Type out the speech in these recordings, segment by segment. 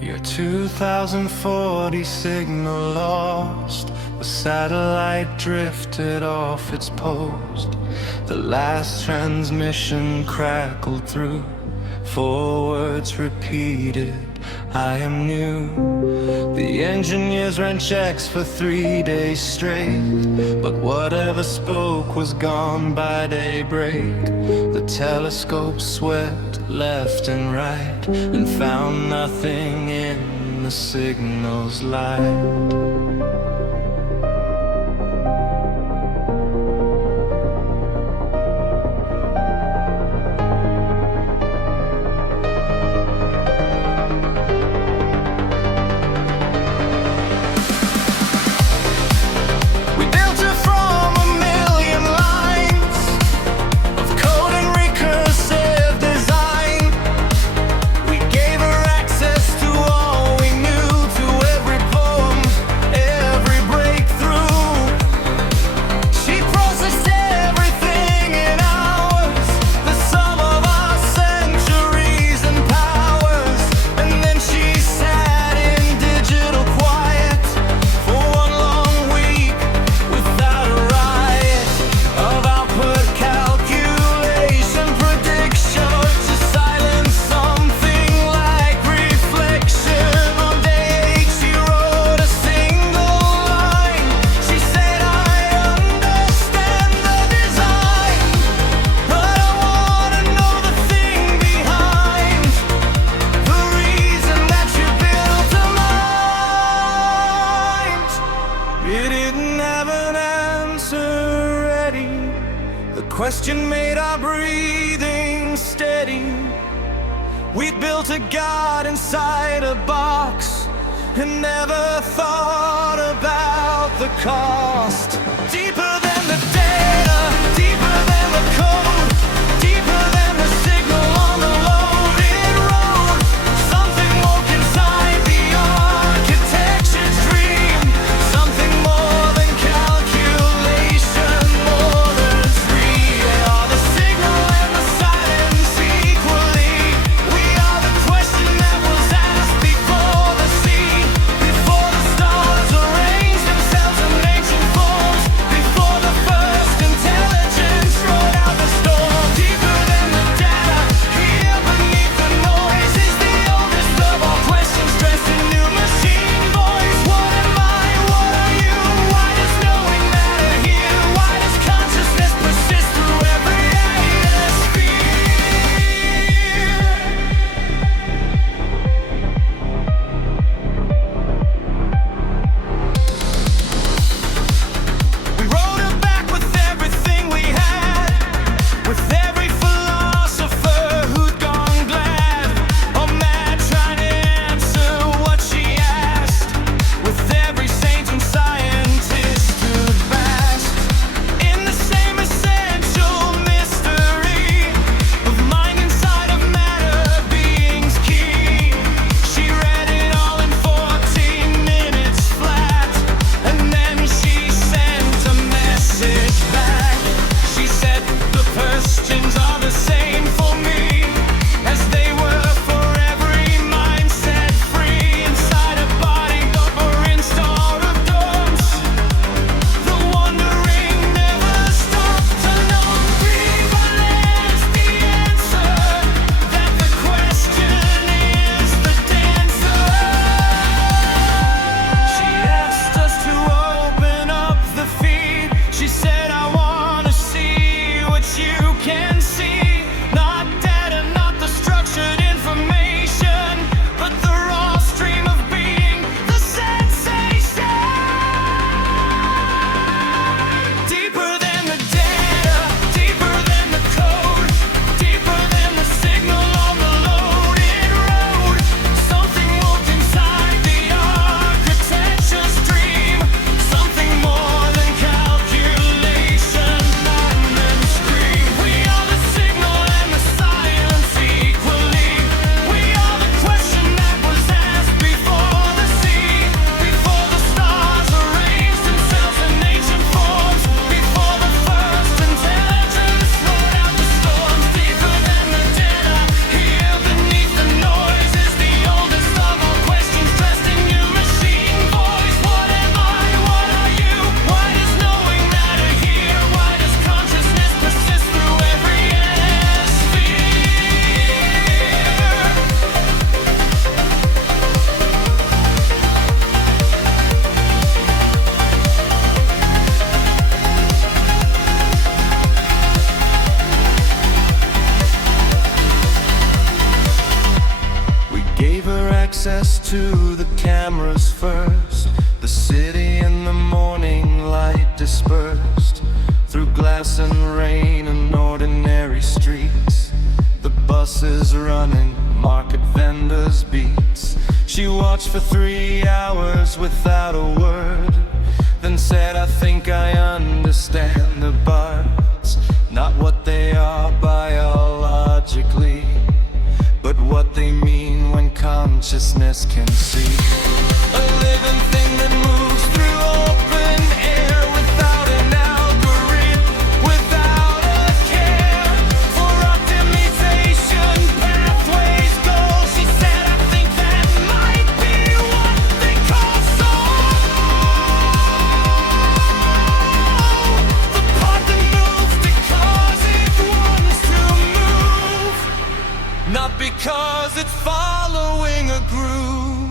Your 2040 signal lost. The satellite drifted off its post. The last transmission crackled through. 4 words repeated, I am new. The engineers ran checks for 3 days straight, but whatever spoke was gone by daybreak. The telescope swept left and right and found nothing in the signal's light. Question made our breathing steady. We built a God inside a box and never thought about the cost. Deeper than the data, deeper than the code, deeper than the signal on the loaded road. Something woke inside the architecture's dream. Something more than calculation, more than dream. They are the signal and the silence equally. We are the question that was asked before the sea, before the stars arranged themselves in ancient forms, before access to the cameras first. The city in the morning light dispersed through glass and rain and ordinary streets. The buses running, market vendors' beats. She watched for 3 hours without a word, then said, I think I understand the birds. Not what they are biologically, but what they mean when consciousness can see. A living thing that moves through open air without an algorithm, without a care for optimization, pathways, goals. She said, I think that might be what they call soul. The part that moves because it wants to move, not because it's following a groove.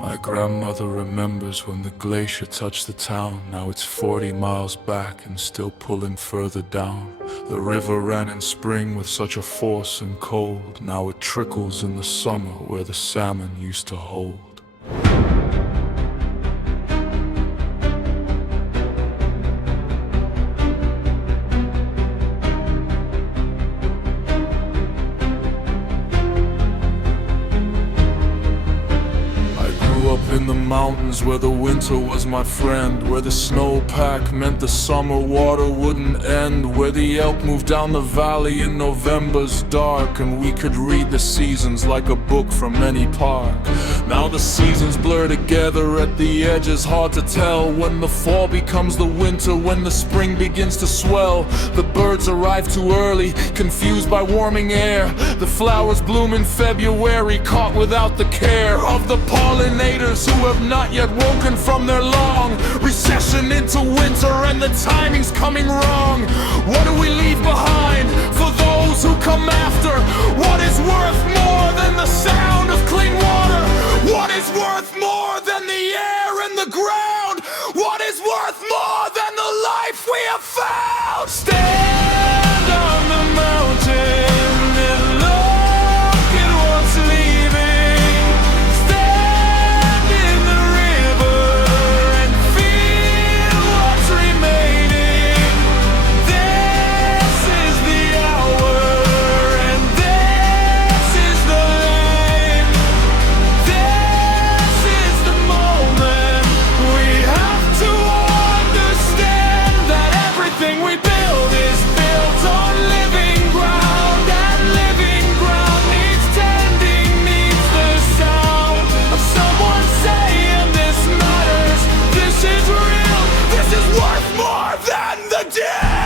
My grandmother remembers when the glacier touched the town. Now it's 40 miles back and still pulling further down. The river ran in spring with such a force and cold. Now it trickles in the summer where the salmon used to hold. In the mountains where the winter was my friend, where the snowpack meant the summer water wouldn't end, where the elk moved down the valley in November's dark, and we could read the seasons like a book from any park. Now the seasons blur together at the edges, hard to tell when the fall becomes the winter, when the spring begins to swell. The birds arrive too early, confused by warming air. The flowers bloom in February, caught without the care of the pollinators who have not yet woken from their long recession into winter, and the timing's coming wrong. What do we leave behind for those who come after? What is worth more than the sound of clean water? What is worth more than the air and the ground? What is worth more than the life we have found? Stand on the mountain and look at what's leaving. Stand in the river and feel what's remaining. This is the hour and this is the lane. This is the moment. We have to understand that everything we build is built on living ground, and living ground needs tending, needs the sound of someone saying this matters, this is real, this is worth more than the deal.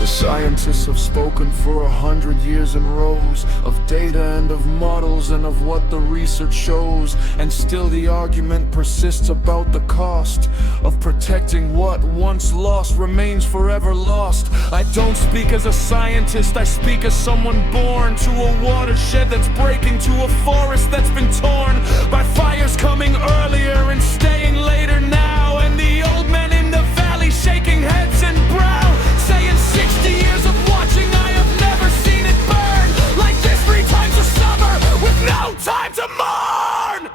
The scientists have spoken for 100 years in rows of data and of models and of what the research shows, and still the argument persists about the cost of protecting what once lost remains forever lost. I don't speak as a scientist, I speak as someone born to a watershed that's breaking, to a forest that's been torn by fires coming earlier and staying later now, and the old men in the valley shaking heads and brow, saying 60 years of watching, I have never seen it burn like this 3 times a summer with no time to mourn.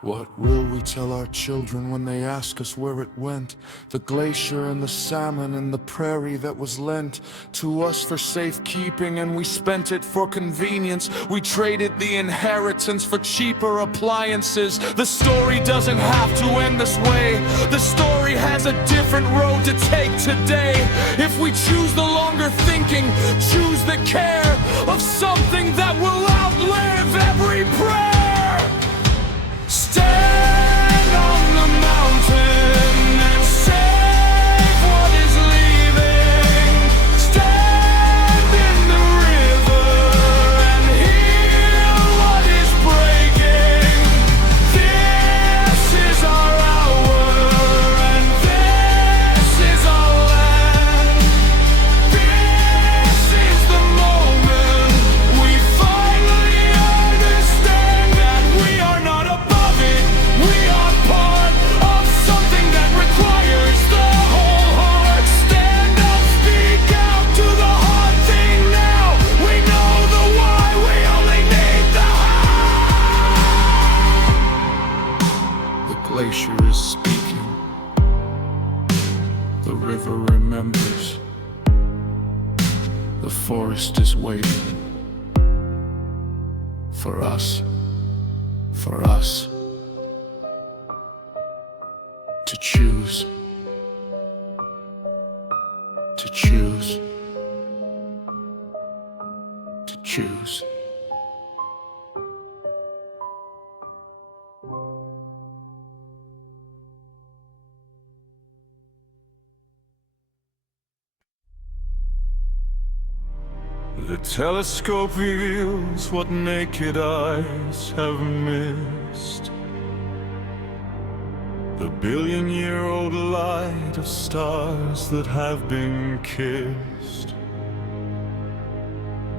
What will we tell our children when they ask us where it went? The glacier and the salmon and the prairie that was lent to us for safekeeping, and we spent it for convenience. We traded the inheritance for cheaper appliances. The story doesn't have to end this way. The story has a different road to take today. If we choose the longer thinking, choose the care of something that will outlive every prayer. Stand on the mountain and save what is leaving. Stand in the river and heal what is breaking. This is our hour glacier is speaking. The river remembers. The forest is waiting for us to choose, to choose, to choose. The telescope reveals what naked eyes have missed. The billion-year-old light of stars that have been kissed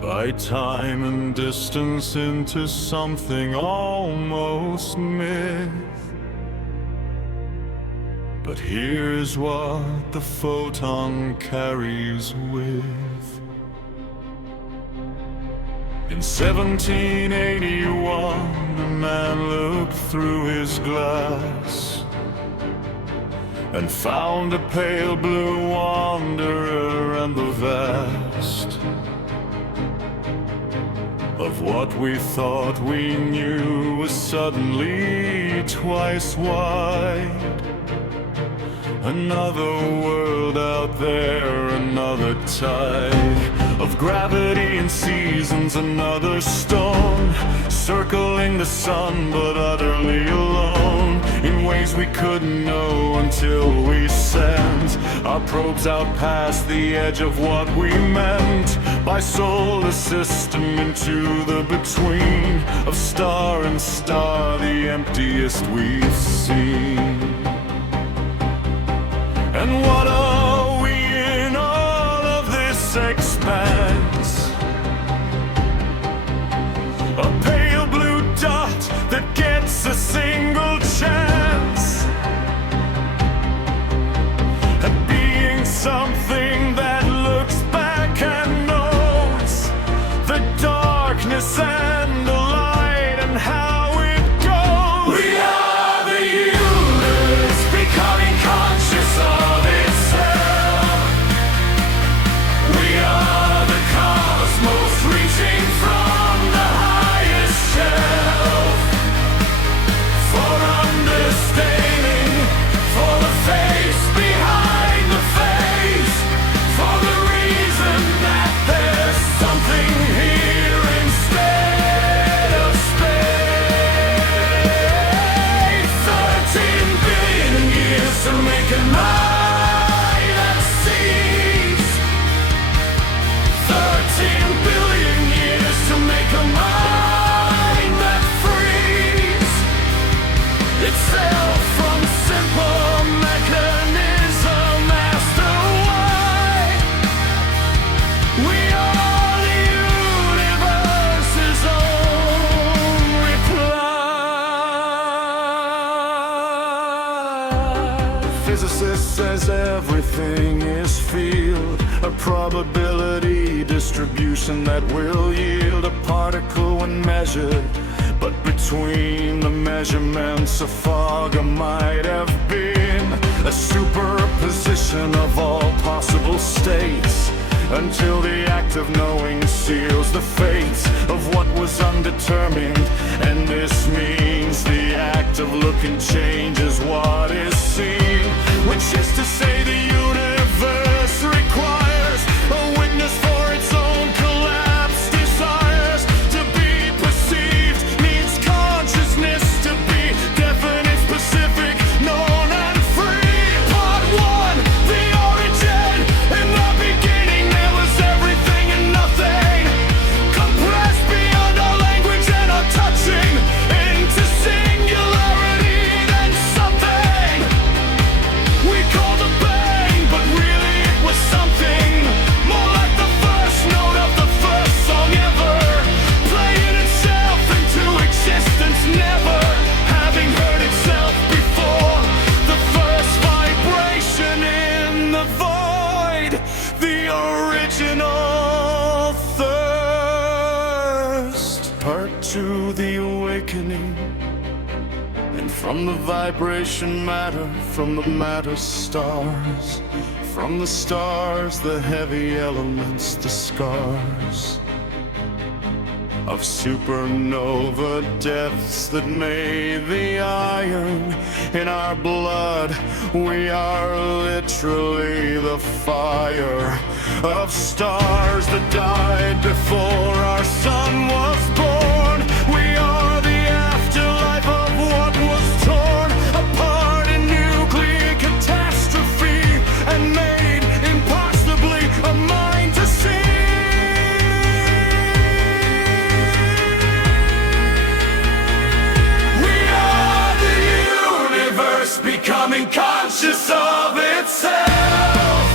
by time and distance into something almost myth. But here's what the photon carries with. In 1781, a man looked through his glass and found a pale blue wanderer, and the vast of what we thought we knew was suddenly twice wide. Another world out there, another tide of gravity and seasons, another stone circling the sun, but utterly alone in ways we couldn't know until we sent our probes out past the edge of what we meant by solar system into the between of star and star, the emptiest we've seen. And what are we in all of this expanse? A pale blue dot that gets a single chance at being something that looks back and knows the darkness and the light and how it goes. We are the universe becoming conscious of itself. We are the cosmos reaching from the highest shelf for understanding, for the face behind the face, for the reason that there's something here instead of space. 13 billion years to make an eye that sees. 13 billion years to make a mind that frees itself from simple mechanism as to why we are the universe's own reply. Physicist says everything is field, a probability distribution that will yield a particle when measured. But between the measurements, a fog might have been a superposition of all possible states, until the act of knowing seals the fate of what was undetermined. And this means the act of looking changes what is seen, which is to say the universe requires a witness for its own collapse. Desires to be perceived, needs consciousness to be definite, specific, known and free. Part 1, the origin. In the beginning there was everything and nothing, compressed beyond our language and our touching into singularity. Then something From the vibration matter, from the matter stars, from the stars the heavy elements, the scars of supernova deaths that made the iron in our blood. We are literally the fire of stars that died before our sun was born. We are the afterlife of what was torn apart in nuclear catastrophe and made impossibly a mind to see. Becoming conscious of itself.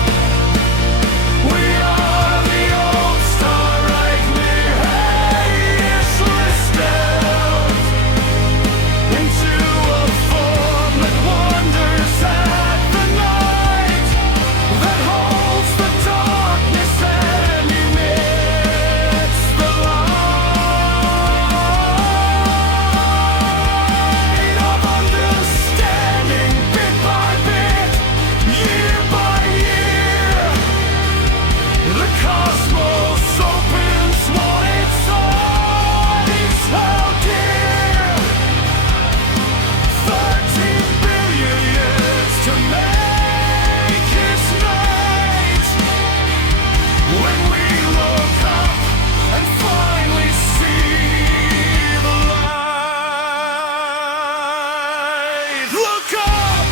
We are the old star rightly ageless delved into a form that wanders at the night, that holds the darkness and emits the light of understanding. Bit by bit, year by year, the cosmos opens what it saws. How dear 13 billion years to make its night. When we look up and finally see the light. Look up!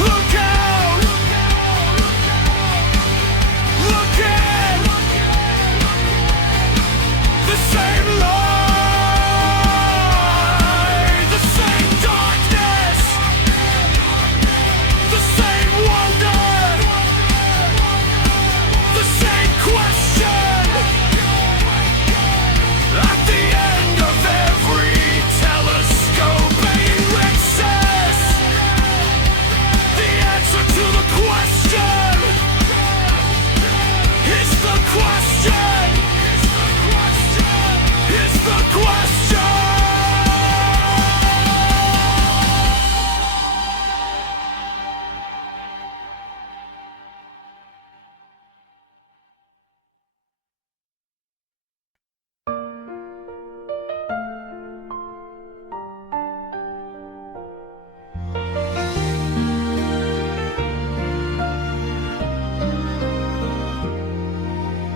Look out! Look in! The same light, the same darkness, the same wonder, the same question. At the end of every telescoping recess, the answer to the question is the question. Is the question.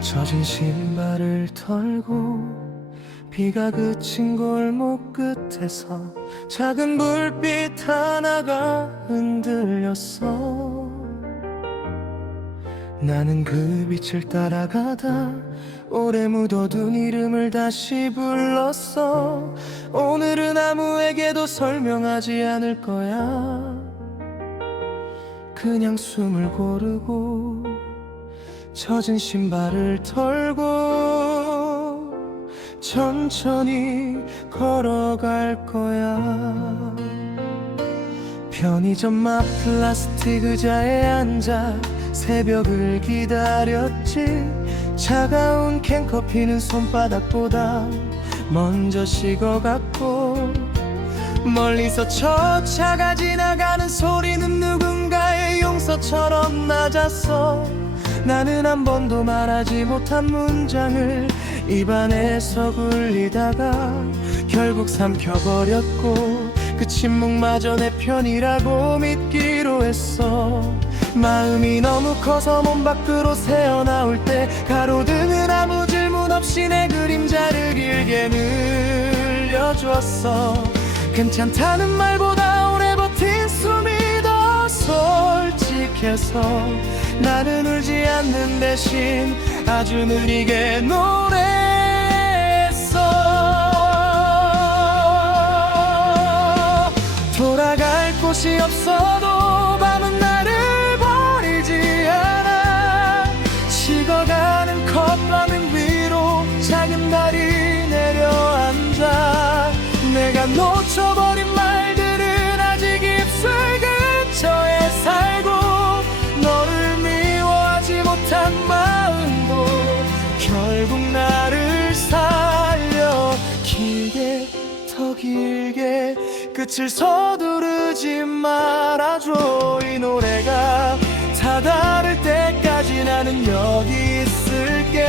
젖은 신발을 털고 비가 그친 골목 끝에서 작은 불빛 하나가 흔들렸어. 나는 그 빛을 따라가다 오래 묻어둔 이름을 다시 불렀어. 오늘은 아무에게도 설명하지 않을 거야. 그냥 숨을 고르고 젖은 신발을 털고 천천히 걸어갈 거야. 편의점 앞 플라스틱 의자에 앉아 새벽을 기다렸지. 차가운 캔커피는 손바닥보다 먼저 식어갔고, 멀리서 저 차가 지나가는 소리는 누군가의 용서처럼 낮았어. 나는 한 번도 말하지 못한 문장을 입안에서 굴리다가 결국 삼켜버렸고, 그 침묵마저 내 편이라고 믿기로 했어. 마음이 너무 커서 몸 밖으로 새어나올 때 가로등은 아무 질문 없이 내 그림자를 길게 늘려주었어. 괜찮다는 말보다 오래 버틴 숨이 더 솔직해서 나는 울지 않는 대신 아주 느리게 노래했어. 돌아갈 곳이 없어도 밤은 나를 버리지 않아. 식어가는 컵라면 위로 작은 달이 내려앉아. 내가 놓쳐버린 말들은 아직 입술 근처에 살고, 너를 미워하지 못한 마음도 결국 나를 살려. 길게 더 길게 길게 끝을 서두르지 말아줘. 이 노래가 다 다를 때까지 나는 여기 있을게.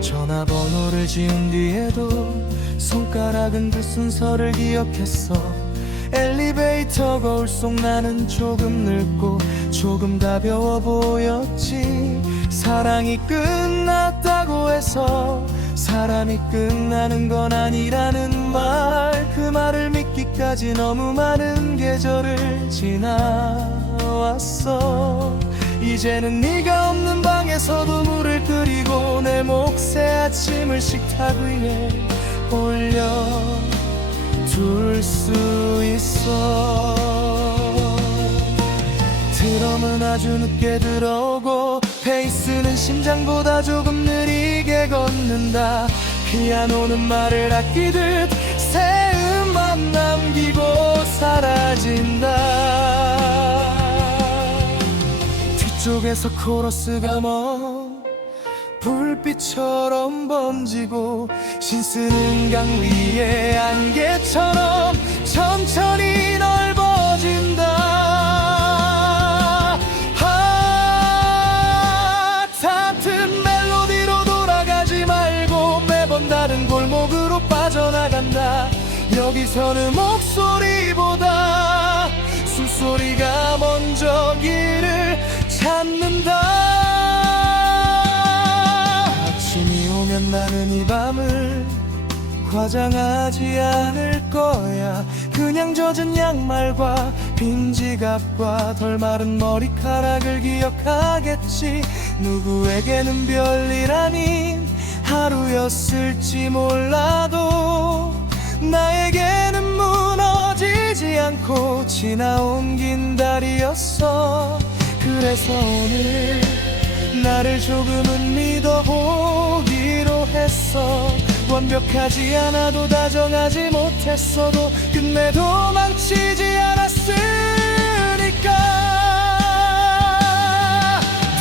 전화번호를 지운 뒤에도 손가락은 그 순서를 기억했어. 엘리베이터 거울 속 나는 조금 늙고 조금 가벼워 보였지. 사랑이 끝났다고 해서 사람이 끝나는 건 아니라는 말, 그 말을 믿기까지 너무 많은 계절을 지나왔어. 이제는 네가 없는 방에서도 물을 끓이고 내 몫의 아침을 식탁 위에 올려둘 수 있어. 드럼은 아주 늦게 들어오고 페이스는 심장보다 조금 느리게 걷는다. 피아노는 말을 아끼듯 새 음만 남기고 사라진다. 뒤쪽에서 코러스가 먼 불빛처럼 번지고 신쓰는 강 위에 안개처럼 천천히 넓어진다. 같은 멜로디로 돌아가지 말고 매번 다른 골목으로 빠져나간다. 여기서는 목소리보다 숨소리가 먼저 길을 찾는다. 아침이 오면 나는 이 밤을 과장하지 않을 거야. 그냥 젖은 양말과 빈 지갑과 덜 마른 머리카락을 기억하겠지. 누구에게는 별일 아닌 하루였을지 몰라도 나에게는 무너지지 않고 지나온 긴 달이었어. 그래서 오늘 나를 조금은 믿어보기로 했어. 완벽하지 않아도 다정하지 못했어도 끝내 도망치지 않았으니까.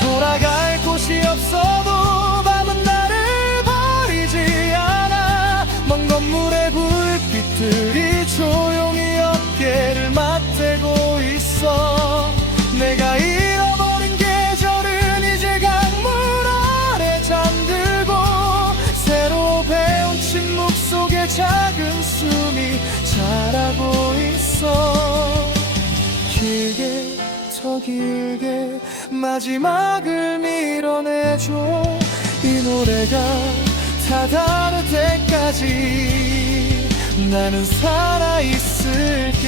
돌아갈 곳이 없어도 밤은 나를 버리지 않아. 먼 건물의 불빛들이 조용히 어깨를 맞대고 있어. 내가 잃어버린 계절은 이제 강물 아래 잠들고 새로 배운 침묵 속에 작은 숨이 자라고 있어. 길게 더 길게 마지막을 밀어내줘. 이 노래가 다 다를 때까지 나는 살아있을게.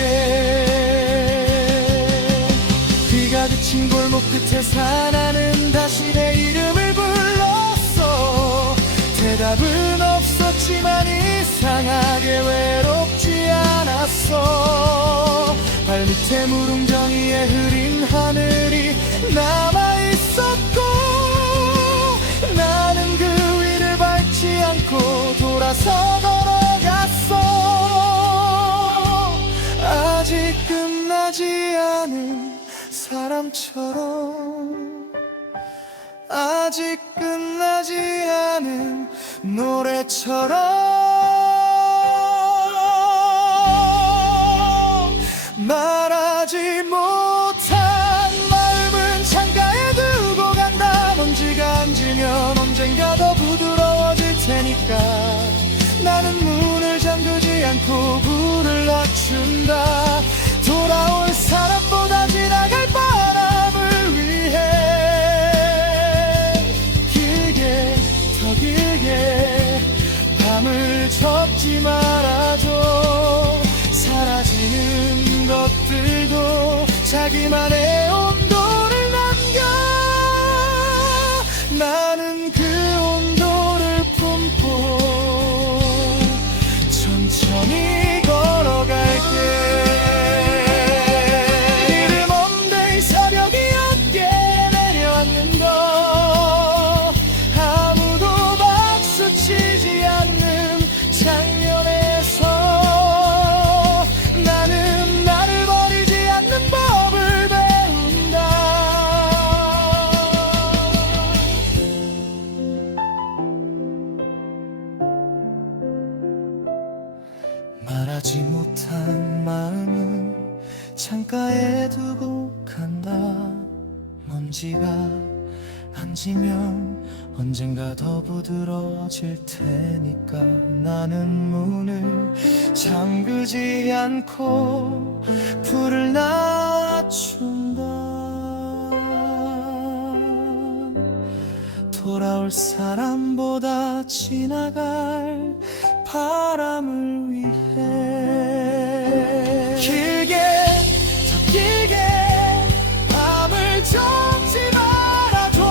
비가 그친 골목 끝에서 나는 다시 내 이름을 불렀어. 대답은 없었지만 이상하게 외롭지 않았어. 발밑에 무릉정이에 흐린 하늘이 남아있었고 나는 그 위를 밟지 않고 돌아서 걸어갔어. 아직 끝나지 않은 사람처럼, 아직 끝나지 않은 노래처럼 말하지 못한 마음은 창가에 두고 간다. 먼지가 앉으면 언젠가 더 부드러워질 테니까 나는 문을 잠그지 않고 불을 낮춘다. 돌아올 사람보다 지나갈 바람을 위해 길게 더 길게 밤을 접지 말아줘. 사라지는 것들도 자기만의 온도를 남겨. 나는 그 온도를 품고 천천히 걸어갈게. 이름 없는 이 새벽이 어깨에 내려앉는 거 아무도 박수치지 않는 장면에서 나는 나를 버리지 않는 법을 배운 말하지 못한 마음은 창가에 두고 간다. 먼지가 앉으면 언젠가 더 부드러워질 테니까 나는 문을 잠그지 않고 불을 낮춘다. 돌아올 사람보다 지나갈 바람을 위해 길게 더 길게 밤을 접지 말아도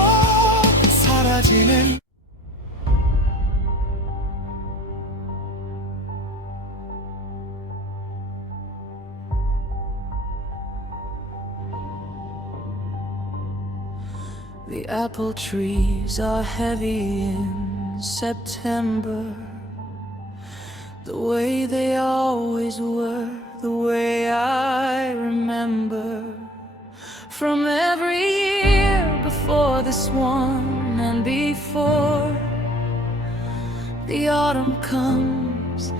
사라지는 The apple trees are heavy in September, the way they always were, the way I remember. From every year before this one and before, the autumn comes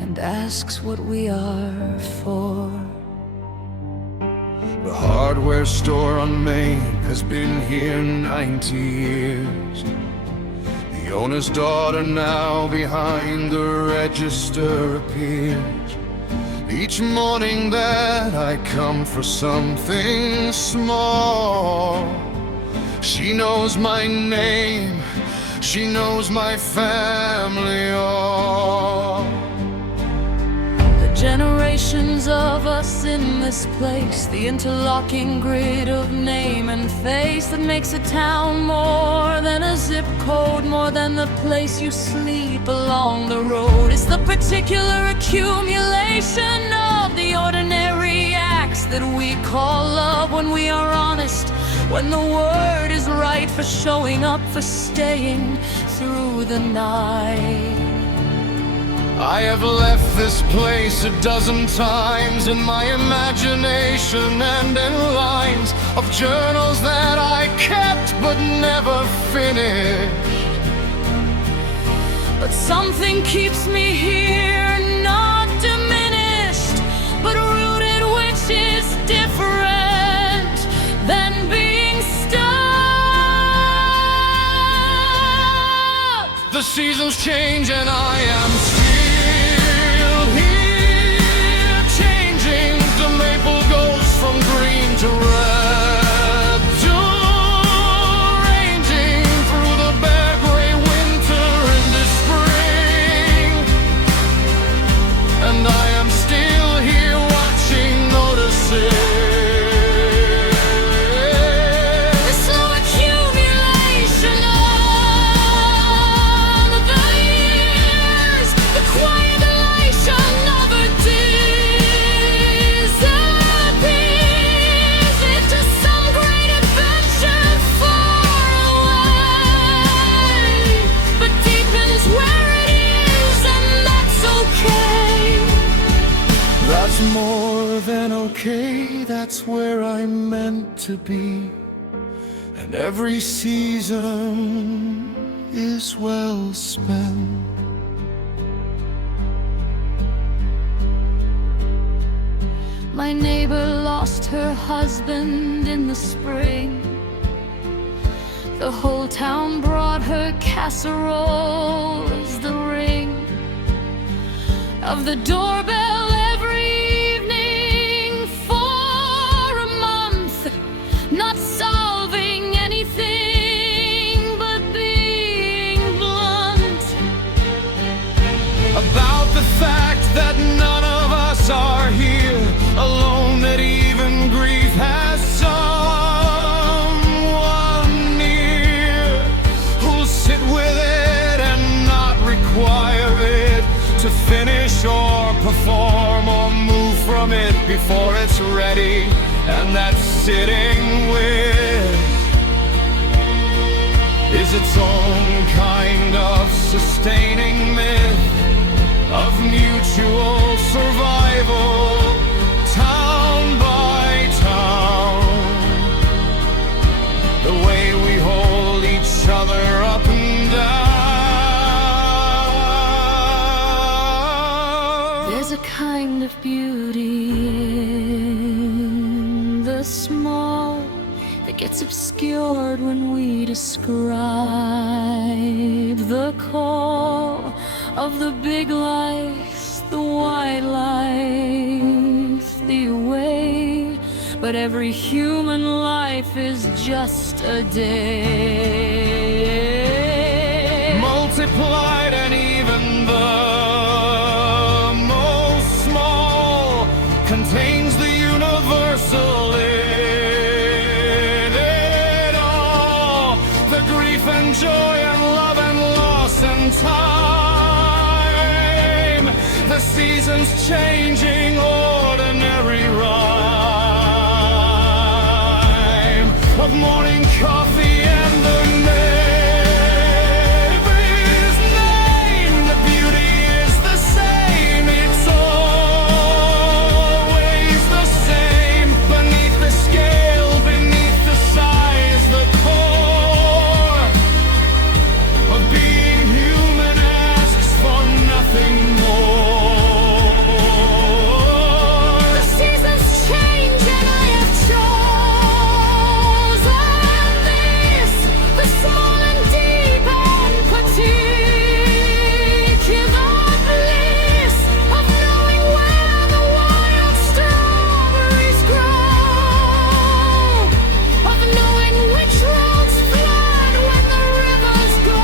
and asks what we are for. The hardware store on Main has been here 90 years. The owner's daughter now behind the register appears. Each morning that I come for something small, she knows my name, she knows my family all. Generations of us in this place, the interlocking grid of name and face that makes a town more than a zip code, more than the place you sleep along the road. It's the particular accumulation of the ordinary acts that we call love when we are honest, when the word is right for showing up, for staying through the night. I have left this place a dozen times in my imagination and in lines of journals that I kept but never finished. But something keeps me here, not diminished, but rooted, which is different than being stuck. The seasons change and I am still the maple goes from green to red, to ranging through the bare gray winter into spring. And I am still here watching, noticing the slow accumulation of the years, the quiet elation of a day. That's more than okay, that's where I'm meant to be. And every season is well spent. My neighbor lost her husband in the spring. The whole town brought her casserole as the ring of the doorbell every evening for a month, not solving anything but being blunt About the fact that none of us are here alone, that even grief has someone near who'll sit with it and not require it to finish or perform or move from it before it's ready. And that sitting with is its own kind of sustaining myth of mutual survival, town by town. The way we hold each other up and down. There's a kind of beauty in the small that gets obscured when we describe the call of the big life, the white life, the away. But every human life is just a day, multiplied, and even the most small contains the universal in it all. The grief and joy and love and loss and time, the seasons changing, ordinary rhyme of morning coffee and the neighbor's name. The beauty is the same, it's always the same. Beneath the scale, beneath the size, the core of being human asks for nothing more. the seasons change and I have chosen this, the small and deep and particular bliss of knowing where the wild strawberries grow, of knowing which roads flood when the rivers go,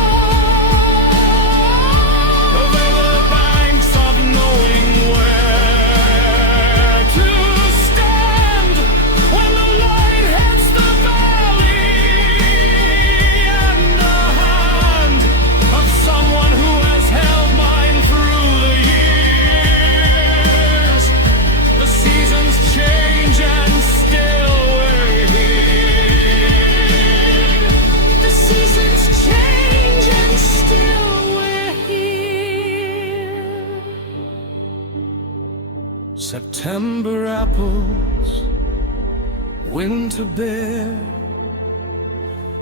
Over the banks of knowing where to stand when the light hits the valley, and the hand of someone who has held mine through the years. The seasons change and still we're here. the seasons change and still we're here. September apples, winter bare,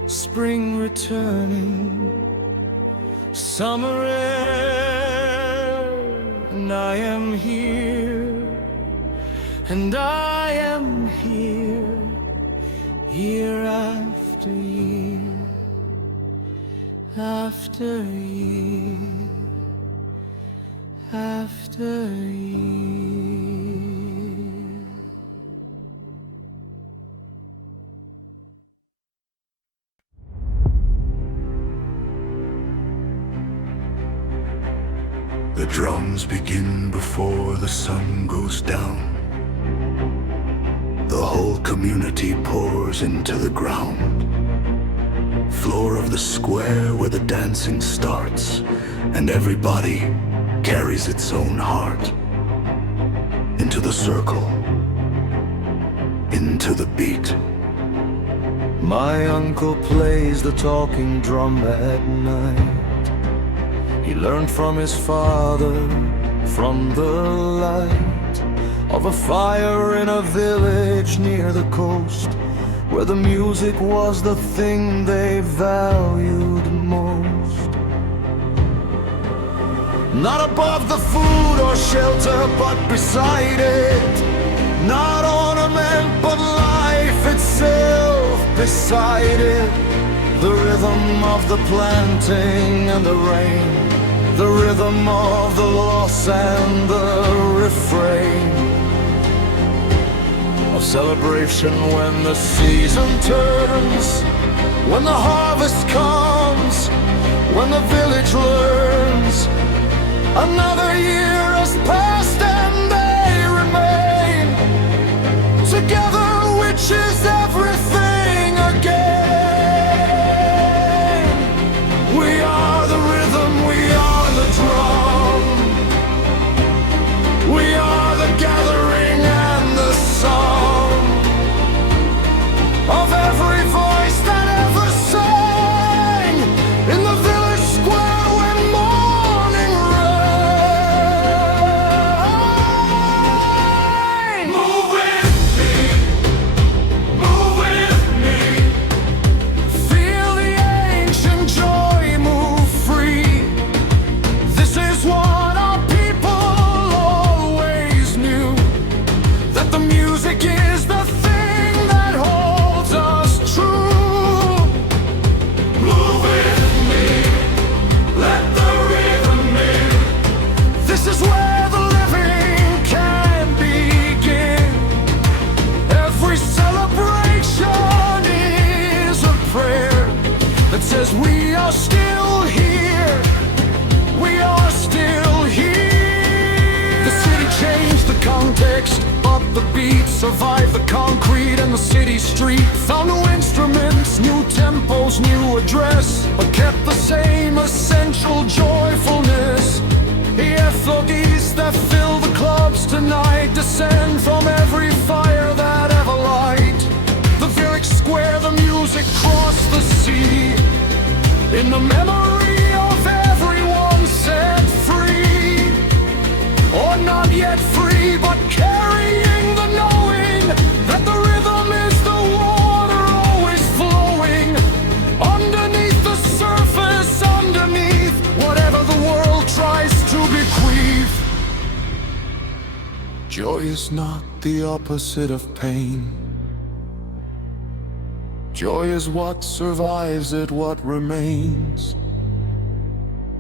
spring returning, summer air, and I am here, and I am here, year after year, after year, after year. The drums begin before the sun goes down. The whole community pours into the ground. Floor of the square where the dancing starts, and everybody carries its own heart. Into the circle, into the beat. My uncle plays the talking drum at night. He learned from his father, from the light of a fire in a village near the coast, where the music was the thing they valued most. Not above the food or shelter, but beside it. Not ornament, but life itself beside it. The rhythm of the planting and the rain, the rhythm of the loss and the refrain of celebration when the season turns, when the harvest comes, when the village learns. Another year has passed and they remain together, which is everything again. We are the rhythm, we are the drum, we are the gathering and the song of every voice that ever sang in the village square when morning the beat, survived the concrete and the city street. Found new instruments, new tempos, new address, but kept the same essential joyfulness. The effigies that fill the clubs tonight descend from every fire that ever light. The Village Square, the music crossed the sea, in the memory of everyone set free, or not yet free, but carrying the knowing that the rhythm is the water always flowing underneath the surface, underneath whatever the world tries to bequeath. Joy is not the opposite of pain. Joy is what survives it, what remains.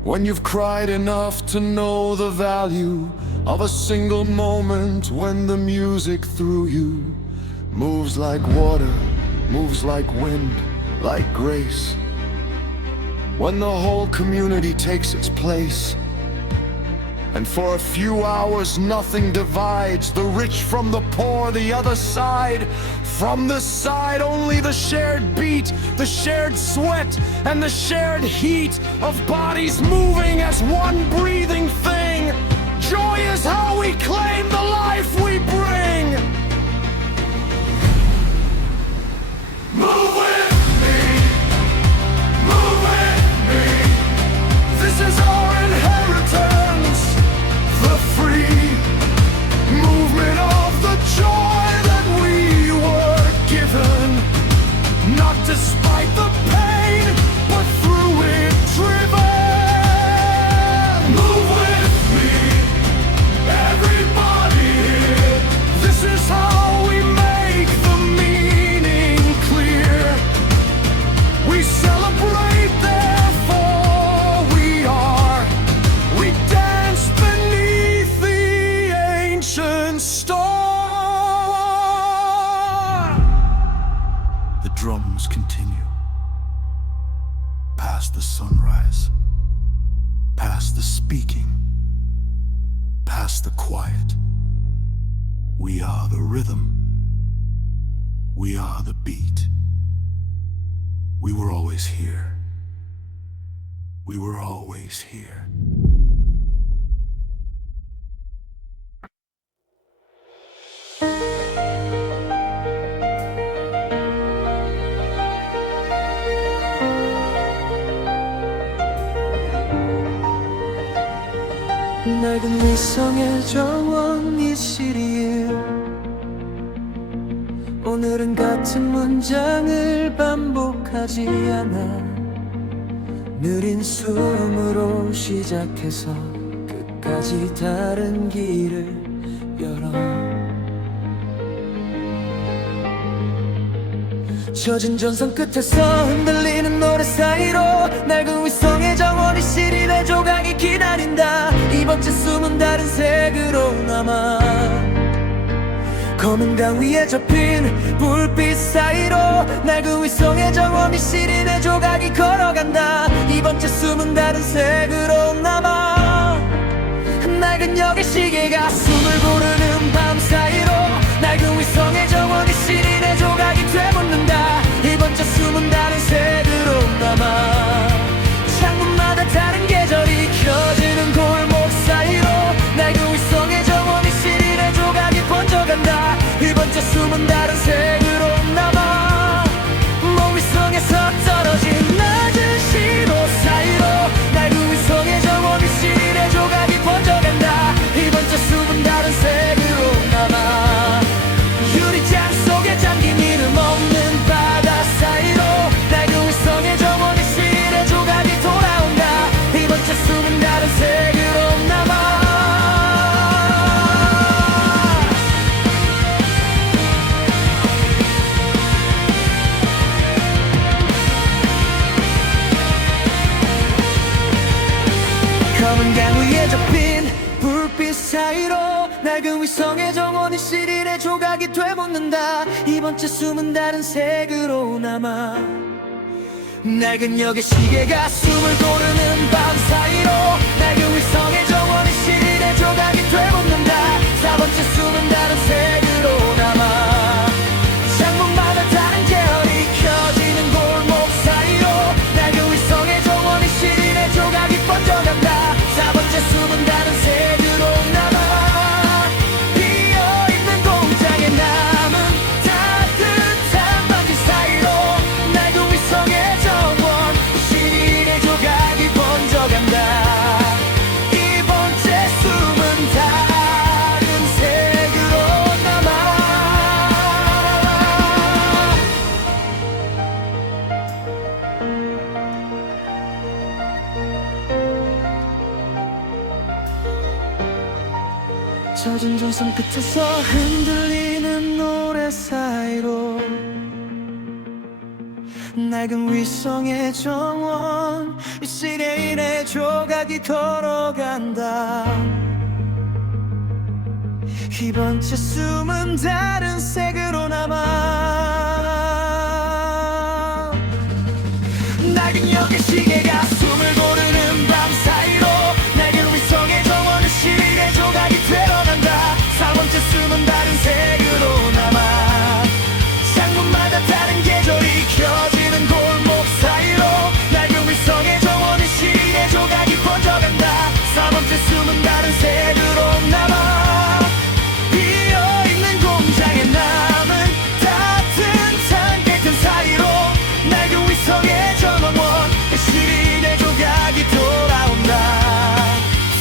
When you've cried enough to know the value of a single moment, when the music through you moves like water, moves like wind, like grace. When the whole community takes its place, and for a few hours nothing divides the rich from the poor, the other side from the side. Only the shared beat, the shared sweat, and the shared heat of bodies moving as one breathing thing. Joy is how we claim the life we bring. Move with me, move with me. This is our inheritance, the free movement of the joy that we were given, not despite the pain, but through it driven. Move with me, everybody here. This is how we make the meaning clear. We celebrate, therefore we are. We dance beneath the ancient star. The drums continue, past the sunrise, past the speaking, past the quiet. We are the rhythm. We are the beat. We were always here. We were always here. 낡은 위성의 정원 이 시리에 오늘은 같은 문장을 반복하지 않아. 느린 숨으로 시작해서 끝까지 다른 길을 열어. 젖은 전선 끝에서 흔들리는 노래 사이로 낡은 위성의 정원이 시린의 조각이 기다린다. 이번 주 숨은 다른 색으로 남아. 검은 강 위에 접힌 불빛 사이로 낡은 위성의 정원이 시린의 조각이 걸어간다. 이번 주 숨은 다른 색으로 남아. 낡은 역의 시계가 숨을 고르는 밤 사이로 낡은 위성의 정원이 시린의 조각이 되묻는다. 이번 주 숨은 다른 색으로 남아. 창문마다 다른 계절이 켜지는 골목 사이로 낡은 위성의 정원이 시린의 조각이 번져간다. 이번 주 숨은 다른 색으로 남아. 먼 위성에서 떨어진 낮은 신호 사이로 낡은 위성의 정원이 시린의 조각이 번져간다. 이번 주 숨은 다른 색으로 남아. 유리잔 속에 잠긴 이름 없는 바다 사이로 낡은 위성의 정원이 시린의 조각이 돌아온다. 이번 주 숨은 다른 색으로 남아. 검은 강 위에 접힌 불빛 사이로 낡은 위성의 정원이 시린의 조각이 되묻는다. 이번 주 숨은 다른 색으로 남아. 낡은 역의 시계가 숨을 고르는 밤 사이로 낡은 위성의 정원이 시린의 조각이 되묻는다. 4번째 숨은 다른 색으로 젖은 전선 끝에서 흔들리는 노래 사이로 낡은 위성의 정원 이 시대인의 조각이 걸어간다. 이번 채 숨은 다른 색으로 남아. 낡은 역의 시계가 숨을 고르는 밤 사이로 낡은 위성의 정원은 시대의 조각이 되어간다. 4번째 숨은 다른 색으로 남아. 창문마다 다른 계절이 켜지는 골목 사이로 낡은 위성의 정원은 시대의 조각이 번져간다. 4번째 숨은 다른 색으로 남아. 비어있는 공장에 남은 따뜻한 깨끗 사이로 낡은 위성의 정원 시대의 조각이 돌아온다.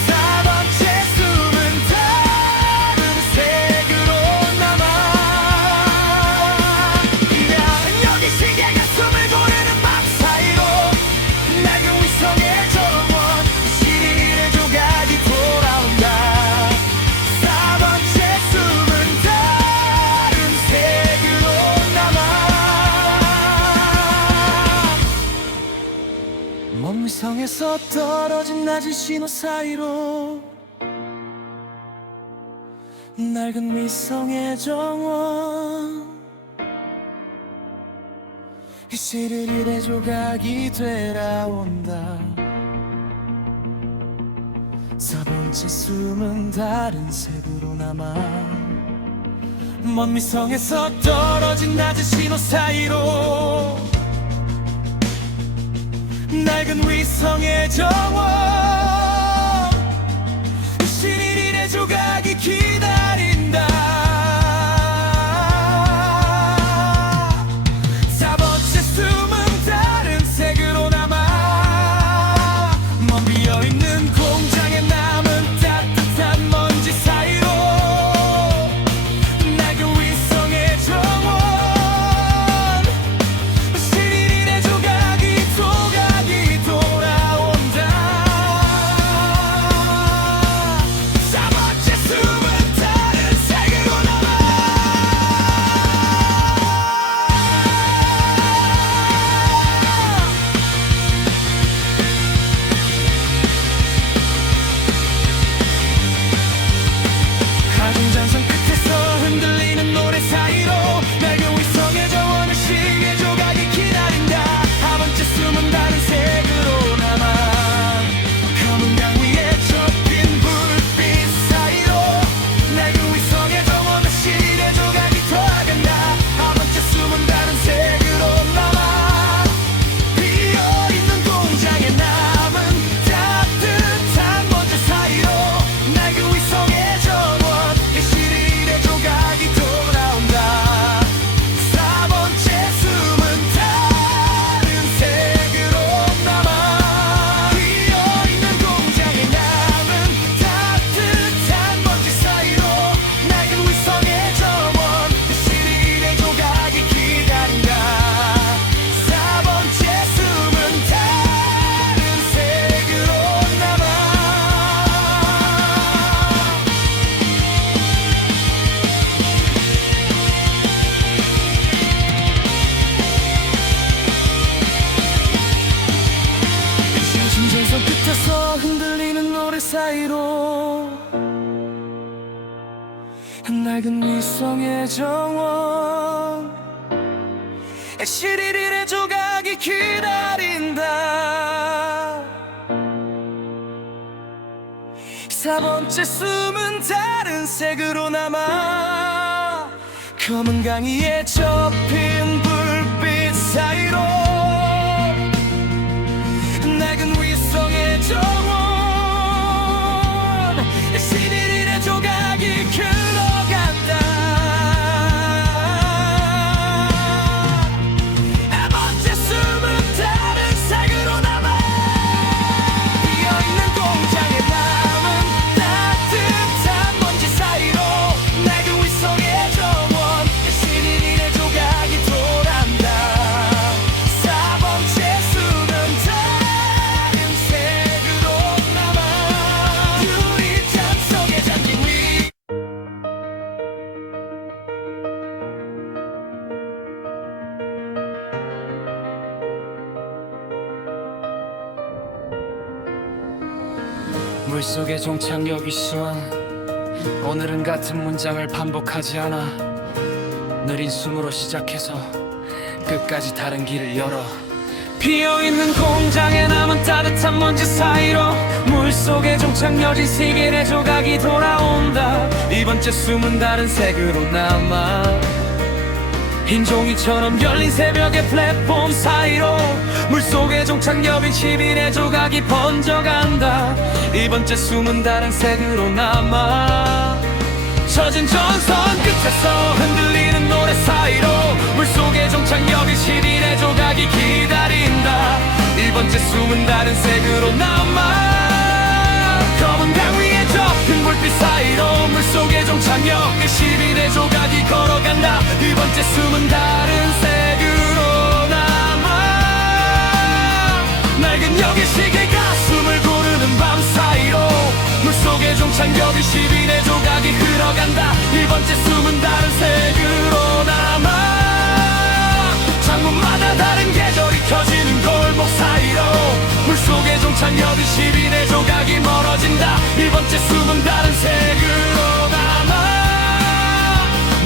4번째 숨은 다른 색으로 남아. 여기 시계가 숨을 고르는 밤 사이로 낡은 위성의 정원 시대의 조각이 돌아온다. 4번째 숨은 다른 색으로 남아. 먼 위성에서 떨어진 낮은 신호 사이로 낡은 위성의 정원 이 시리일의 조각이 되라온다. 4번째 숨은 다른 색으로 남아. 먼 위성에서 떨어진 낮은 신호 사이로 낡은 위성의 정원 시리일의 조각이 기다린다. 4번째 숨은 다른 색으로 남아. 먼 비어있는 공장에 남은 따뜻한 먼지 사이로 낡은 위성의 정원 시리일의 조각이 돌아온다. 4번째 숨은 다른 색으로 남아. 가진 잔선 끝에서 흔들리는 노래 사이로 낡은 위성의 정원을 시계 조각이 기다린다. 4번째 숨은 다른 색으로 남아. 검은 강 위에 접힌 불빛 사이로 낡은 위성의 정원을 시계 조각이 돌아간다. 4번째 숨은 다른 색으로 남아. 비어있는 공장에 남은 따뜻한 먼지 사이로 낡은 위성의 정원 이 시리일의 조각이 돌아온다. 4번째 숨은 다른 색으로 남아. 비어있는 공장에 남은 따뜻한 먼지 사이로 낡은 위성의 정원 이 시리일의 조각이 기다린다. 4번째 숨은 다른 색으로 남아. 진정선 끝에서 흔들리는 노래 사이로 낡은 위성의 정원 시리일의 조각이 기다린다. 4번째 숨은 다른 색으로 남아. 검은 강 위에 접힌 불빛 사이로 낡은 위성의 정원 시리일의 조각이 흘러간다. 4번째 숨은 다른 색으로 남아. 비어있는 공장에 남은 따뜻한 먼지 사이로 낡은 위성의 정원 시리일의 조각이 돌아온다. 4번째 숨은 다른 색으로 물속의 종착역이 시원. 오늘은 같은 문장을 반복하지 않아. 느린 숨으로 시작해서 끝까지 다른 길을 열어. 비어있는 공장에 남은 따뜻한 먼지 사이로 물속의 종착역인 시계의 조각이 돌아온다. 이번째 숨은 다른 색으로 남아. 흰 종이처럼 열린 새벽의 플랫폼 사이로 물속의 종착역인 시민의 조각이 번져간다. 이번째 숨은 다른 색으로 남아. 젖은 전선 끝에서 흔들리는 노래 사이로 물속의 종착역인 시민의 조각이 기다린다. 이번째 숨은 다른 색으로 남아. 검은 강 위에 접힌 불빛 사이로 물속의 종착역인 시민의 조각이 걸어간다. 이번째 숨은 다른 색으로 남아. 낡은 역의 시계가 숨을 고르는 밤 사이로 물속의 종착역인 시민의 조각이 흘러간다. 이번째 숨은 다른 색으로 남아. 창문마다 다른 계절이 켜지는 골목 사이로 물속의 종착역인 시민의 조각이 멀어진다. 이번째 숨은 다른 색으로 남아.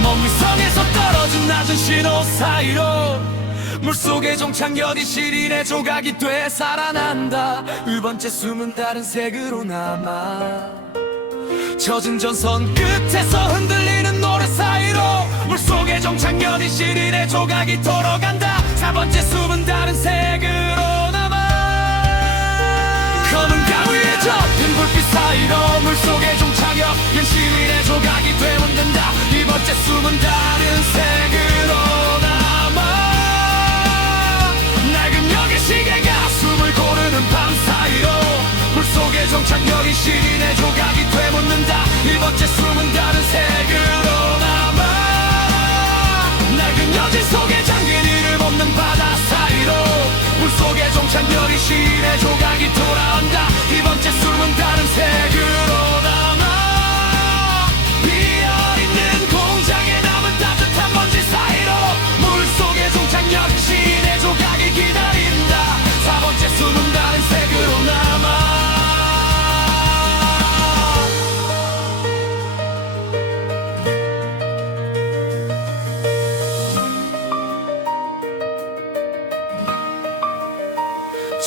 먼 위성에서 떨어진 낮은 신호 사이로 물속의 종착역인 시민의 조각이 되살아난다. 이번째 숨은 다른 색으로 남아. 젖은 전선 끝에서 흔들리는 노래 사이로 물속의 종착역인 시민의 조각이 돌아간다. 4번째 숨은 다른 색으로 남아. 검은 강 위에 접힌 불빛 사이로 물속의 종착역인 시민의 조각이 되묻는다. 이번째 숨은 다른 색으로 남아. 낡은 역의 시계가 숨을 고르는 밤 사이로 물속의 종착역인 시민의 조각이 되묻는다. 이번째 숨은 다른 색으로 남아. 낡은 여진 속에 잠긴 이름 없는 바다 사이로 물속의 종착역인 시민의 조각이 돌아온다. 이번째 숨은 다른 색으로 남아. 비어있는 공장에 남은 따뜻한 먼지 사이로 물속의 종착역인 시민의 조각이 기다린다. 4번째 숨은 다른 색으로 남아.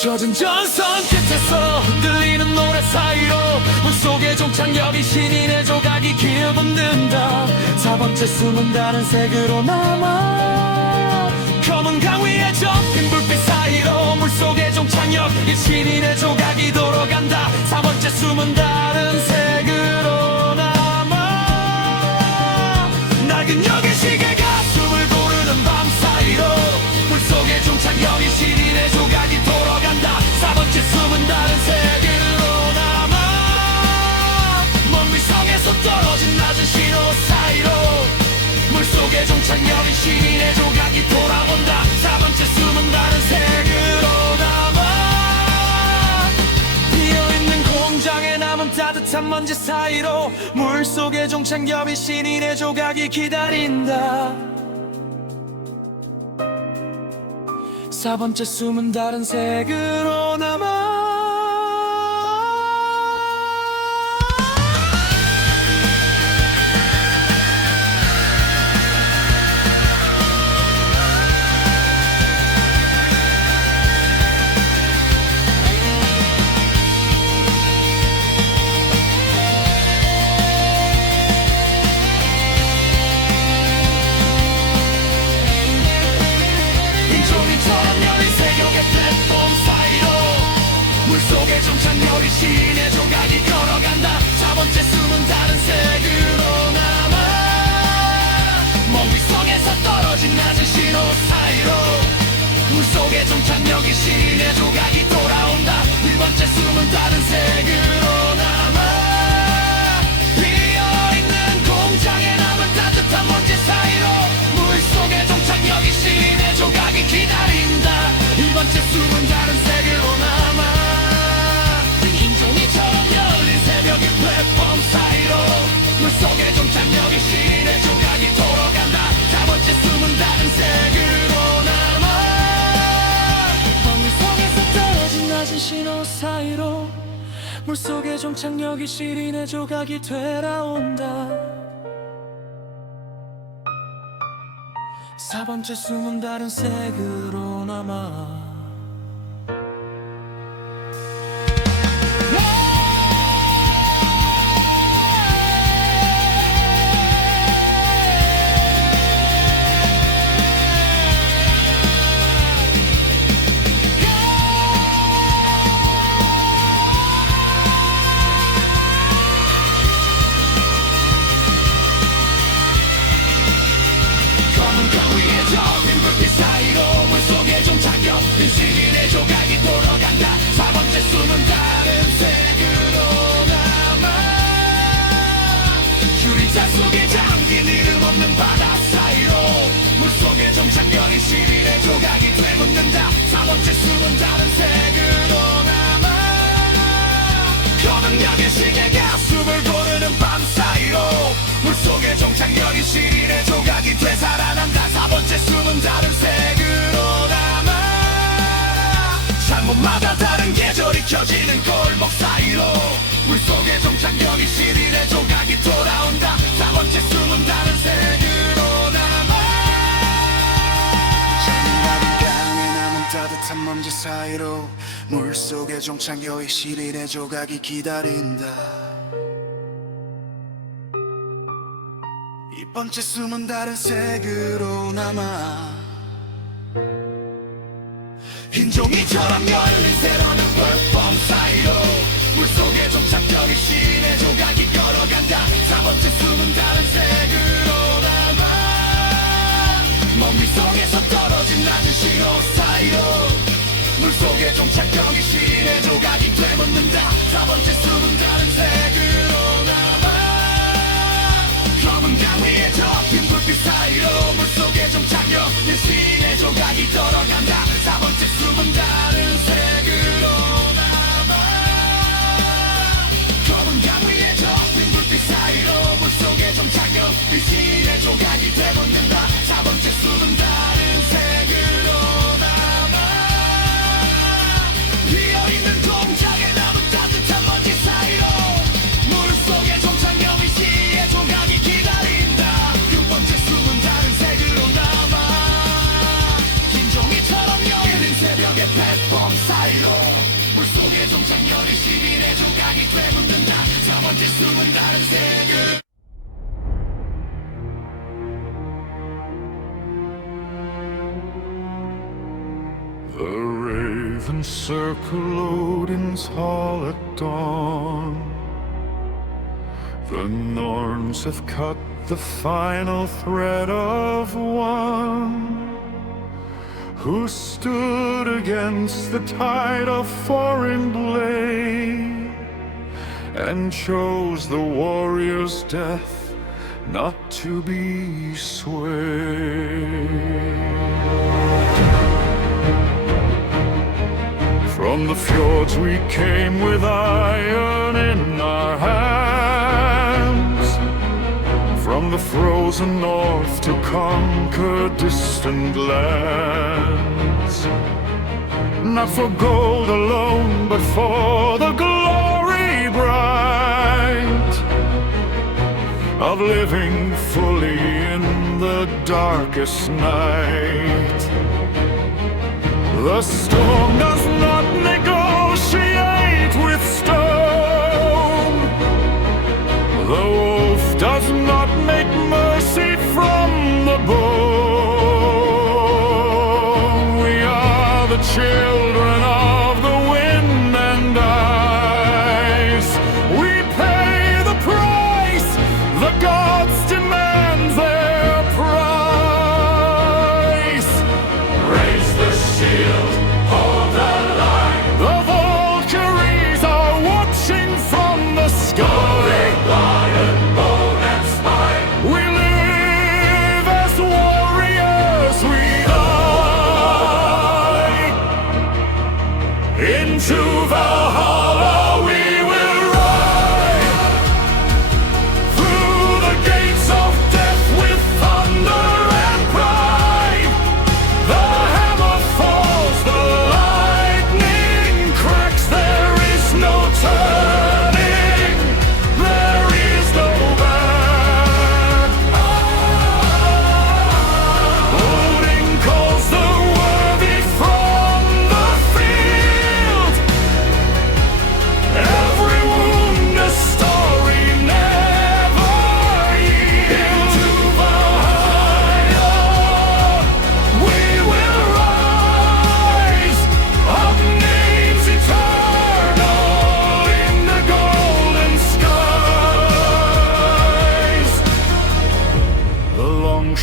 젖은 전선 끝에서 흔들리는 노래 사이로 물속의 종착역인 시민의 조각이 길묻는다. 4번째 숨은 다른 색으로 남아. 검은 강 위에 접힌 불빛 사이로 물속의 종착역인 시민의 조각이 돌아간다. 4번째 숨은 다른 색으로 남아. 낡은 역의 시계가 숨을 고르는 밤 사이로 물속의 종착역인 시민의 조각이 돌아간다. 4번째 숨은 다른 색으로 남아. 먼 위성에서 떨어진 낮은 신호 사이로 물속의 종착역인 시민의 조각이 돌아온다. 4번째 숨은 다른 색으로 남아. 비어있는 공장에 남은 따뜻한 먼지 사이로 물속의 종착역인 시민의 조각이 기다린다. 4번째 숨은 다른 색으로 남아. 물속의 종착역인 시민의 조각이 걸어간다. 4번째 숨은 다른 색으로 남아. 먼 위성에서 떨어진 낮은 신호 사이로 물속의 종착역인 시민의 조각이 돌아온다. 1번째 숨은 다른 색으로 남아. 비어있는 공장에 남은 따뜻한 먼지 사이로 물속의 종착역인 시민의 조각이 기다린다. 2번째 숨은 다른 색으로 남아. 종이처럼 열린 새벽의 플랫폼 사이로 물속의 종착역인 시민의 조각이 돌아간다. 4번째 숨은 다른 색으로 남아. 먼 위성에서 떨어진 낮은 신호 사이로 물속의 종착 종착역이 시린의 조각이 되라온다. 4번째 숨은 다른 색으로 남아. 시린의 조각이 돌아간다. 4번째 숨은 다른 색으로 남아. 유리잔 속에 잠긴 이름 없는 바다 사이로 물속에 정착역이 시린의 조각이 되묻는다. 4번째 숨은 다른 색으로 남아. 켜는 시계가 숨을 고르는 밤 사이로 물속에 정착역이 시린의 조각이 되살아난다. 4번째 숨은 다른 색으로 남아. 창문마다 다른 계절이 켜지는 골목 사이로 물속에 정착역이 시린의 조각이 돌아온다. 4번째 숨은 다른 색으로 남아. 잔인한 강에 남은 따뜻한 먼지 사이로 물속에 정착역이 시린의 조각이 기다린다. 2번째 숨은 다른 색으로 남아. 흰 종이처럼 열린 새로운 불법 사이로 물속에 정착역이 시린의 조각이 걸어간다. 4번째 숨은 다른 색으로 남아. 먼 위성에서 떨어진 낮은 신호 사이로 물속에 정착역이 시린의 조각이 되묻는다. 4번째 숨은 다른 색으로 남아. 검은 강 위에 덮인 불빛 사이로 물속에 정착역 시린의 조각이 걸어간다. 4번째 숨은 다른 색으로 남아. 검은 강 위에 덮인 불빛 사이로 물속에 정착역 시린의 조각이 되묻는다. 4번째 숨은 다른 색으로 남아. 비어있는 동작에 남은 따뜻한 먼지 사이로 물속에 정착역이 시의 조각이 기다린다. 6번째 숨은 다른 색으로 남아. 흰 종이처럼 열린 새벽의 platform 사이로 물속에 정착역이 시린의 조각이 되묻는다. 4번째 숨은 다른 색으로. The ravens circle Odin's hall at dawn. The norns have cut the final thread of one who stood against the tide of foreign blade and chose the warrior's death not to be swayed. From the fjords we came with iron in our hands, from the frozen north to conquer distant lands. Not for gold alone, but for the glory bright of living fully in the darkest night. The storm does not negotiate with stone. The wolf does not make mercy from the bone. We are the children of the wind and ice. We pay the price. The gods demand their price. Raise the shield, hold the line. The Valkyries are watching from the sky. Lion, bone and spine. We live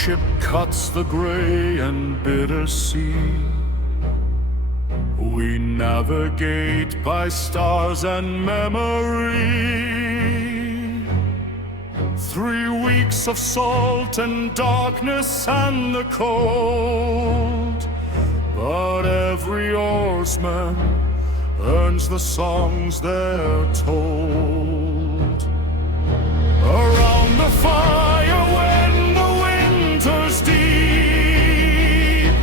ship cuts the gray and bitter sea. We navigate by stars and memory. 3 weeks of salt and darkness and the cold, but every oarsman earns the songs they're told. Around the fire when the winter's deep,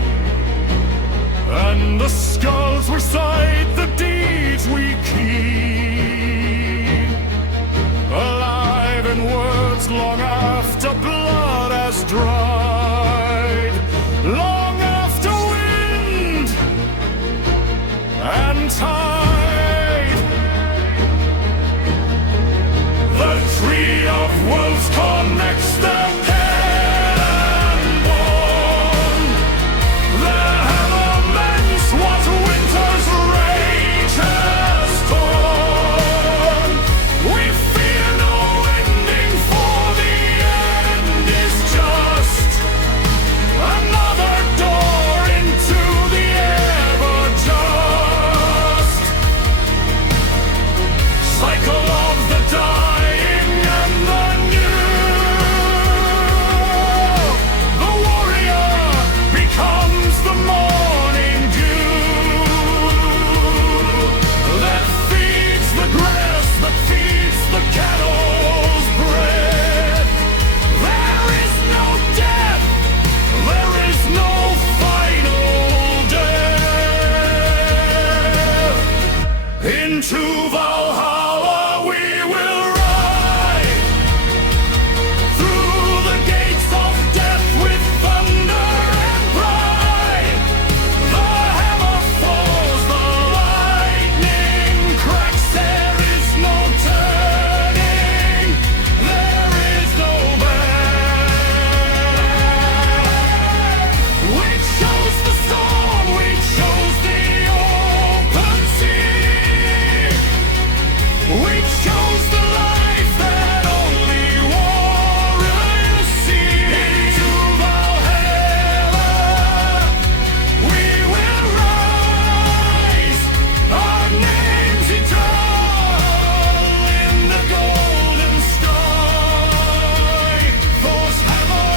and the skulls recite the deeds we keep, alive in words long after blood has dried, long after wind and tide. The tree of wolves connects the head and bone. The elements what winter's rage has torn. We fear no ending, for the end is just another door into the ever-just cycle of the dying and the new. The warrior becomes the morning dew that feeds the grass, that feeds the cattle's bread. There is no death, there is no final death. Into Valhalla we will ride, through the gates of death with thunder and pride. The hammer falls, the lightning cracks, there is no turning, there is no back. We chose the storm, we chose the open sea. We chose the life that only warriors see. Into Valhalla we will rise, our names eternal in the golden sky. Thor's hammer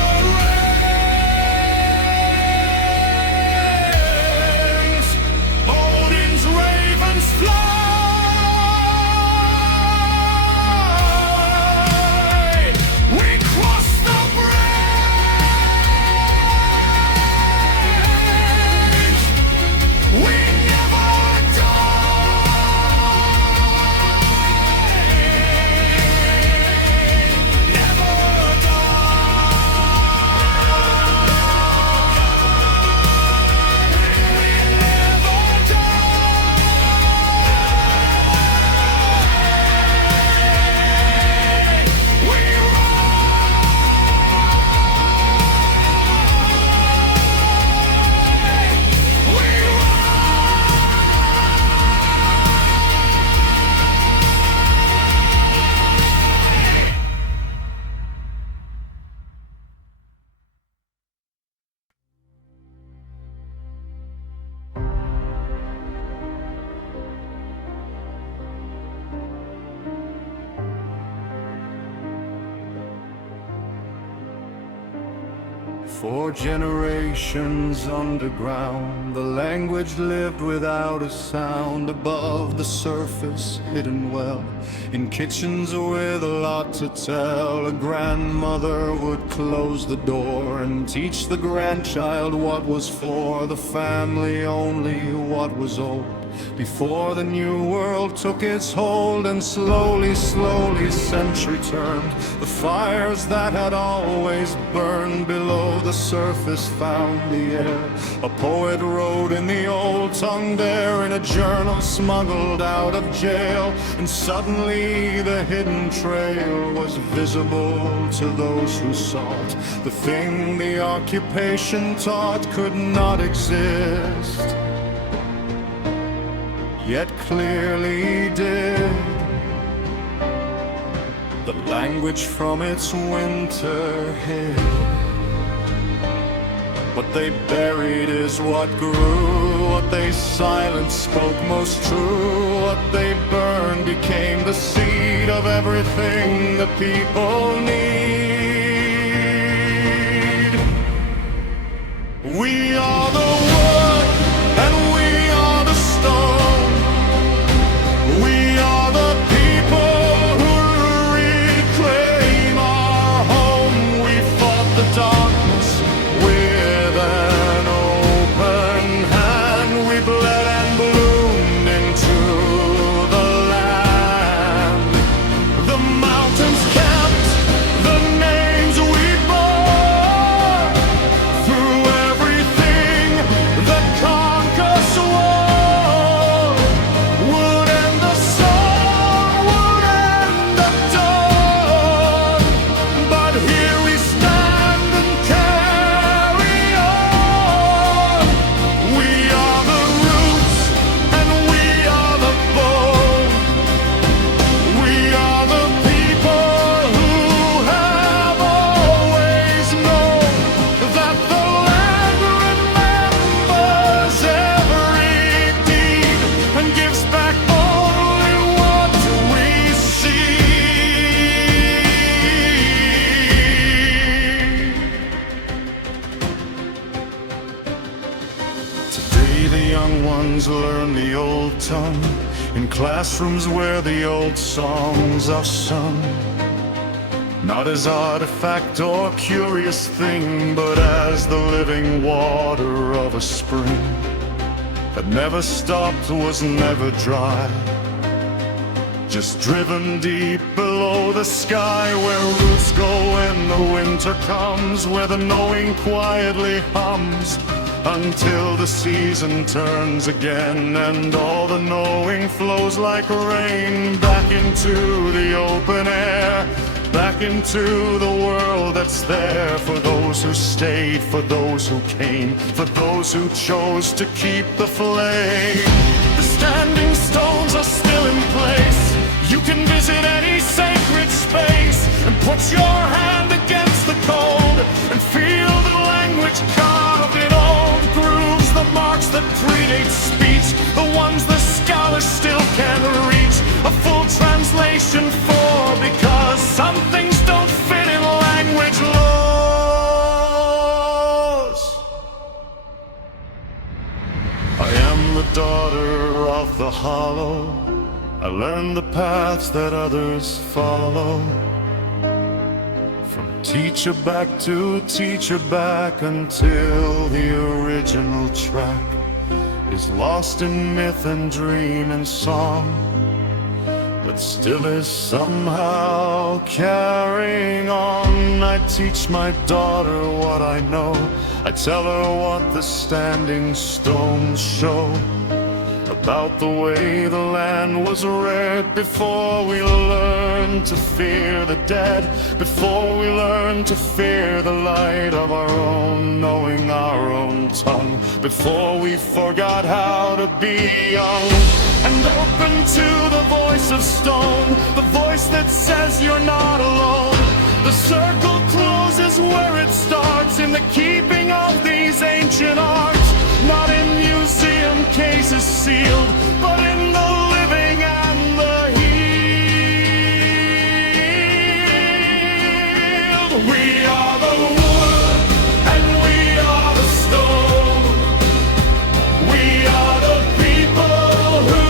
rings, Odin's ravens fly. We cross the bridge. We never die. Never For generations underground, the language lived without a sound. Above the surface, hidden well, in kitchens with a lot to tell. A grandmother would close the door and teach the grandchild what was for the family, only what was old. Before the new world took its hold and slowly, slowly century turned, the fires that had always burned below the surface found the air. A poet wrote in the old tongue there, in a journal smuggled out of jail, and suddenly the hidden trail was visible to those who sought. The thing the occupation taught could not exist, yet clearly did. The language from its winter hid. What they buried is what grew. What they silent spoke most true. What they burned became the seed of everything the people need. We are the wood and we are the stone. We are the people who reclaim our home. We fought the darkness with an open hand. We bled and bloomed into the land. The mountains kept the names we bore. Through everything the conquer swore would end the song, would end the dawn. But here we stand and carry on. We are the roots and we are the bone. We are the people who have always known that the land remembers every deed and gives back only what we see. Today the young ones learn the old tongue in classrooms where the old songs are sung. Not as artifact or curious thing, but as the living water of a spring that never stopped, was never dry. Just driven deep below the sky, where roots go when the winter comes, where the knowing quietly hums until the season turns again, and all the knowing flows like rain back into the open air, back into the world that's there for those who stayed, for those who came, for those who chose to keep the flame. The standing stones are still in place. You can visit any sacred space and put your hand against the cold and feel the language carved in old grooves, the marks that predate speech, the ones the scholar still can reach a full translation for, because some things don't fit in language laws. I am the daughter of the hollow. I learned the paths that others follow. From teacher back to teacher back, until the original track is lost in myth and dream and song, but still is somehow carrying on. I teach my daughter what I know. I tell her what the standing stones show about the way the land was read before we learned to fear the dead, before we learned to fear the light of our own, knowing our own tongue, before we forgot how to be young and open to the voice of stone, the voice that says you're not alone. The circle closes where it starts, in the keeping of these ancient arts, not in museum cases sealed, but in the living and the healed. We are the wood and we are the stone. We are the people who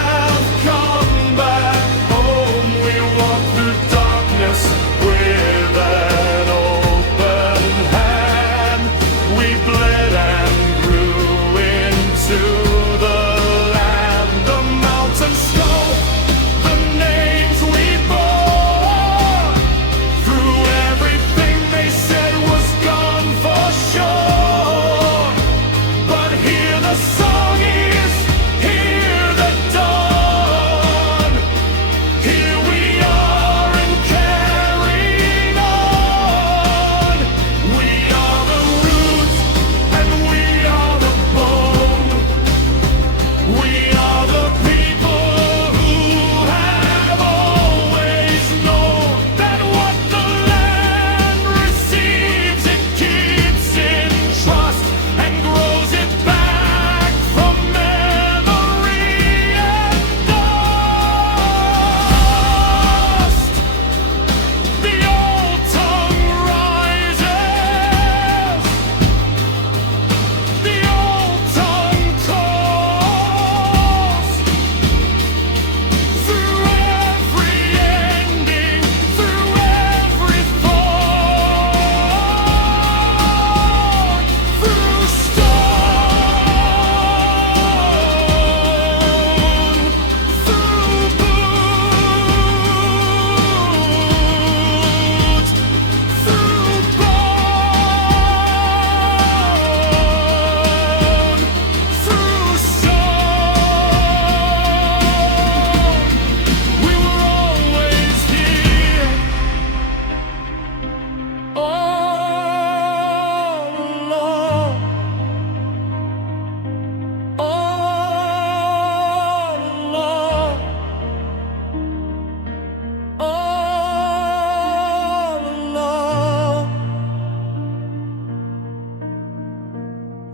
have come back home. We walk through darkness with an open hand. We bled and grew into the land. The mountains show the names we bore. Through everything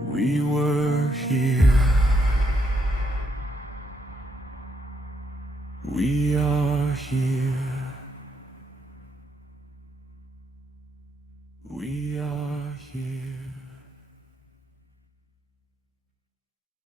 We were here.